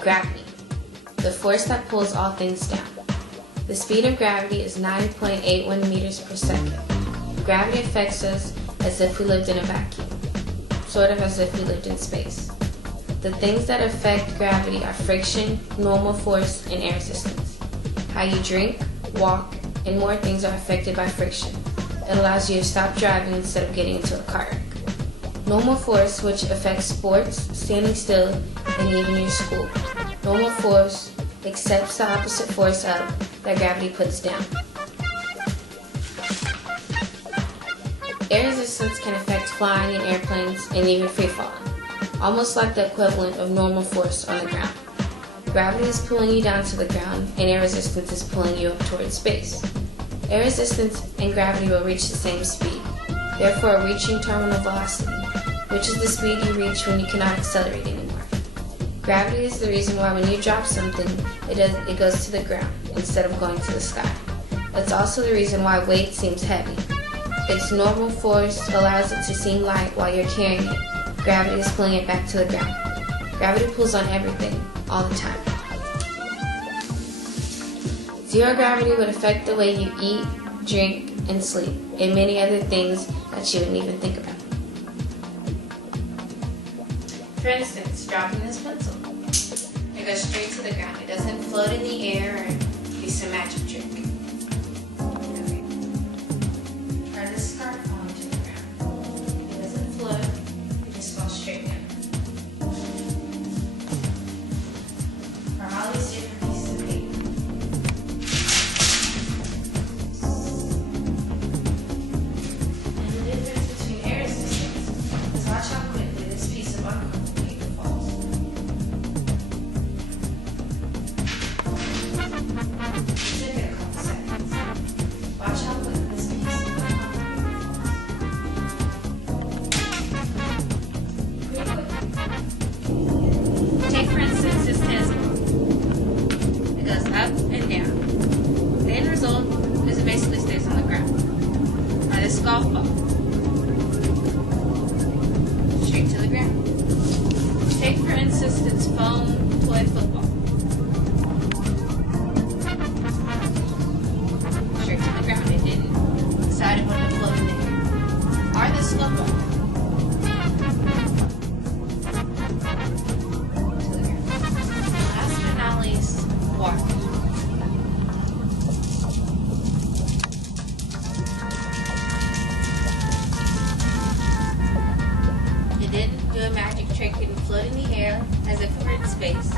Gravity, the force that pulls all things down. The speed of gravity is 9.81 meters per second. Gravity affects us as if we lived in a vacuum, sort of as if we lived in space. The things that affect gravity are friction, normal force, and air resistance. How you drink, walk, and more things are affected by friction. It allows you to stop driving instead of getting into a car wreck. Normal force, which affects sports, standing still, and even your school. Normal force accepts the opposite force up that gravity puts down. Air resistance can affect flying in airplanes and even free falling, almost like the equivalent of normal force on the ground. Gravity is pulling you down to the ground, and air resistance is pulling you up towards space. Air resistance and gravity will reach the same speed, therefore reaching terminal velocity, which is the speed you reach when you cannot accelerate anymore. Gravity is the reason why when you drop something, it goes to the ground instead of going to the sky. It's also the reason why weight seems heavy. Its normal force allows it to seem light while you're carrying it. Gravity is pulling it back to the ground. Gravity pulls on everything, all the time. Zero gravity would affect the way you eat, drink, and sleep, and many other things that you wouldn't even think about. For instance, dropping this pencil. It goes straight to the ground. It doesn't float in the air or do some magic trick. Okay. Try this scarf falling to the ground. It doesn't float. It just falls straight down. For all these different pieces of paper. And the difference between air resistance is watch how quickly this piece of uncomfortable paper falls. Take it a couple seconds. Watch how quickly this piece of uncomfortable paper falls. Pretty quickly. Take for instance this tennis ball. It goes up and down. The end result is it basically stays on the ground. Now this golf ball. Straight to the ground. Take for instance this foam toy football. Straight to the ground. It didn't decide it wanted to float in the air. Or this football. To the ground. Last but not least, water. It didn't do a magic trick, it didn't float in the air as if it were in space.